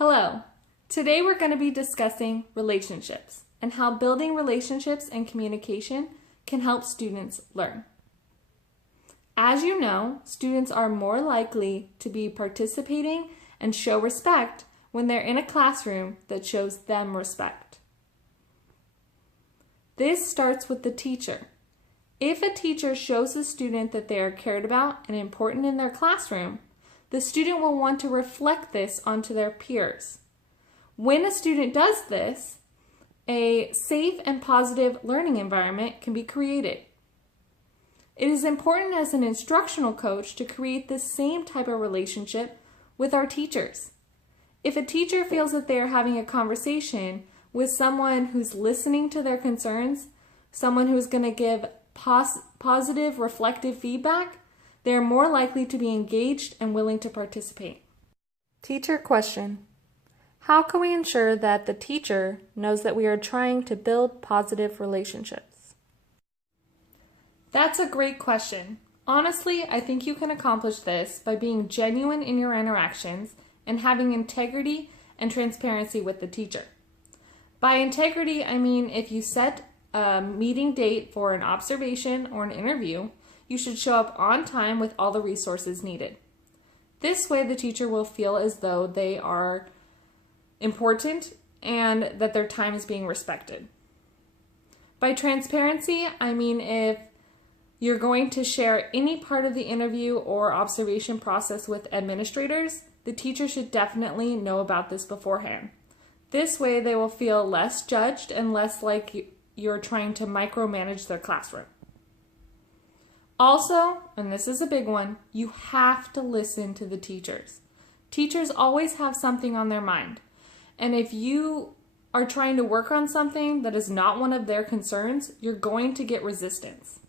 Hello. Today we're going to be discussing relationships and how building relationships and communication can help students learn. As you know, students are more likely to be participating and show respect when they're in a classroom that shows them respect. This starts with the teacher. If a teacher shows a student that they are cared about and important in their classroom, the student will want to reflect this onto their peers. When a student does this, a safe and positive learning environment can be created. It is important as an instructional coach to create this same type of relationship with our teachers. If a teacher feels that they are having a conversation with someone who's listening to their concerns, someone who's going to give positive, reflective feedback, they are more likely to be engaged and willing to participate. Teacher question: how can we ensure that the teacher knows that we are trying to build positive relationships? That's a great question. Honestly, I think you can accomplish this by being genuine in your interactions and having integrity and transparency with the teacher. By integrity, I mean if you set a meeting date for an observation or an interview, you should show up on time with all the resources needed. This way, the teacher will feel as though they are important and that their time is being respected. By transparency, I mean if you're going to share any part of the interview or observation process with administrators, the teacher should definitely know about this beforehand. This way, they will feel less judged and less like you're trying to micromanage their classroom. Also, and this is a big one, you have to listen to the teachers. Teachers always have something on their mind. And if you are trying to work on something that is not one of their concerns, you're going to get resistance.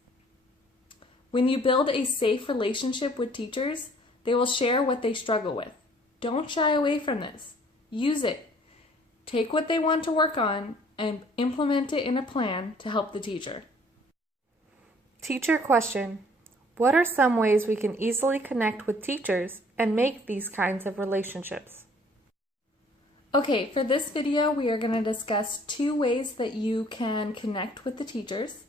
When you build a safe relationship with teachers, they will share what they struggle with. Don't shy away from this. Use it. Take what they want to work on and implement it in a plan to help the teacher. Teacher question: what are some ways we can easily connect with teachers and make these kinds of relationships? Okay, for this video, we are going to discuss 2 ways that you can connect with the teachers.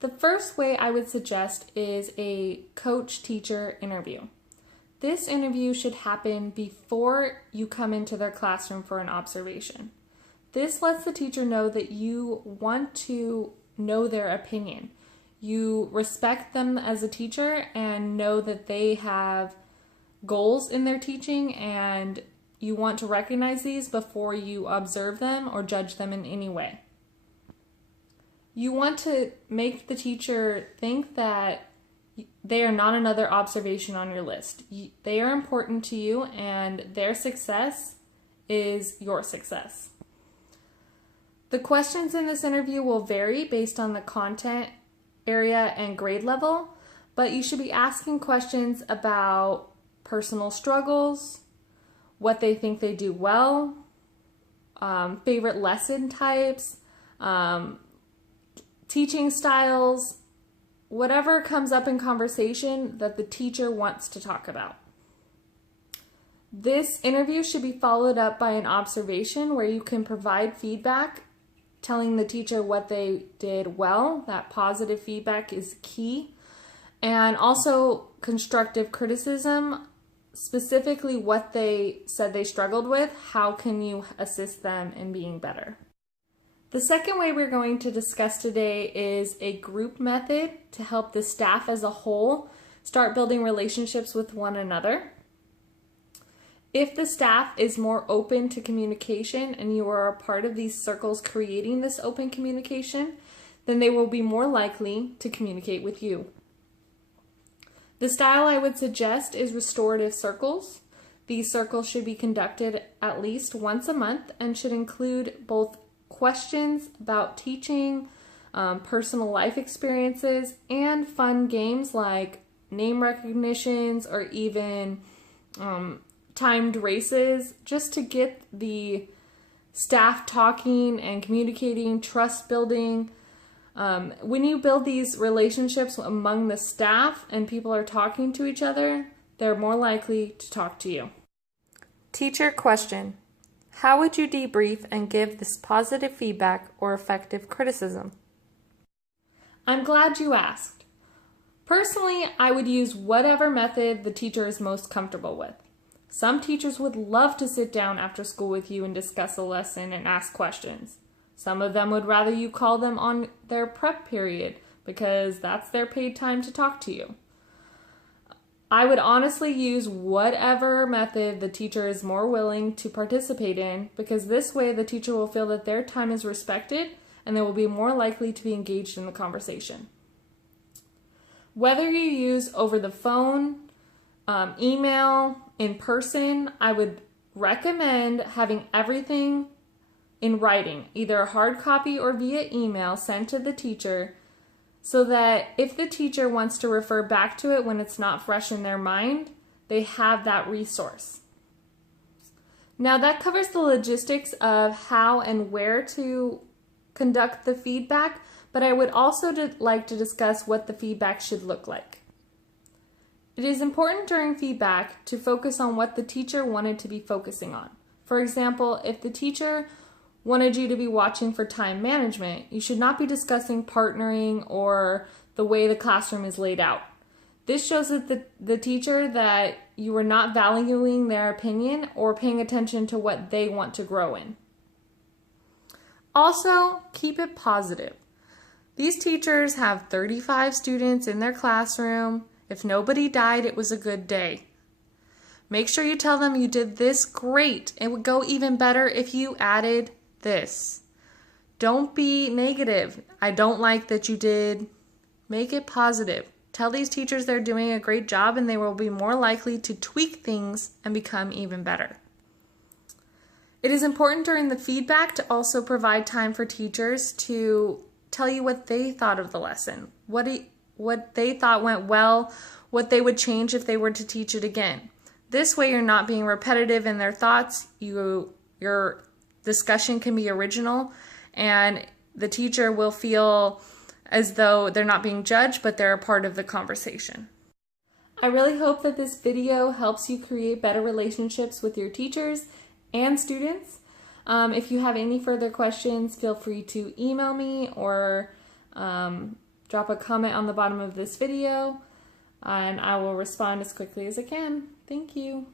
The first way I would suggest is a coach-teacher interview. This interview should happen before you come into their classroom for an observation. This lets the teacher know that you want to know their opinion. You respect them as a teacher and know that they have goals in their teaching, and you want to recognize these before you observe them or judge them in any way. You want to make the teacher think that they are not another observation on your list. They are important to you, and their success is your success. The questions in this interview will vary based on the content, area, and grade level, but you should be asking questions about personal struggles, what they think they do well, favorite lesson types, teaching styles, whatever comes up in conversation that the teacher wants to talk about. This interview should be followed up by an observation where you can provide feedback, telling the teacher what they did well. That positive feedback is key. And also constructive criticism, specifically what they said they struggled with. How can you assist them in being better? The second way we're going to discuss today is a group method to help the staff as a whole start building relationships with one another. If the staff is more open to communication and you are a part of these circles creating this open communication, then they will be more likely to communicate with you. The style I would suggest is restorative circles. These circles should be conducted at least once a month and should include both questions about teaching, personal life experiences, and fun games like name recognitions or even timed races, just to get the staff talking and communicating, trust building. When you build these relationships among the staff and people are talking to each other, they're more likely to talk to you. Teacher question: How would you debrief and give this positive feedback or effective criticism? I'm glad you asked. Personally, I would use whatever method the teacher is most comfortable with. Some teachers would love to sit down after school with you and discuss a lesson and ask questions. Some of them would rather you call them on their prep period because that's their paid time to talk to you. I would honestly use whatever method the teacher is more willing to participate in, because this way the teacher will feel that their time is respected and they will be more likely to be engaged in the conversation. Whether you use over the phone, email, in person, I would recommend having everything in writing, either a hard copy or via email sent to the teacher, so that if the teacher wants to refer back to it when it's not fresh in their mind, they have that resource. Now that covers the logistics of how and where to conduct the feedback, but I would also like to discuss what the feedback should look like. It is important during feedback to focus on what the teacher wanted to be focusing on. For example, if the teacher wanted you to be watching for time management, you should not be discussing partnering or the way the classroom is laid out. This shows that the teacher that you are not valuing their opinion or paying attention to what they want to grow in. Also, keep it positive. These teachers have 35 students in their classroom. If nobody died, it was a good day. Make sure you tell them you did this great. It would go even better if you added this. Don't be negative. I don't like that you did. Make it positive. Tell these teachers they're doing a great job and they will be more likely to tweak things and become even better. It is important during the feedback to also provide time for teachers to tell you what they thought of the lesson, what they thought went well, what they would change if they were to teach it again. This way you're not being repetitive in their thoughts. Your discussion can be original, and the teacher will feel as though they're not being judged, but they're a part of the conversation. I really hope that this video helps you create better relationships with your teachers and students. If you have any further questions, feel free to email me or drop a comment on the bottom of this video, and I will respond as quickly as I can. Thank you.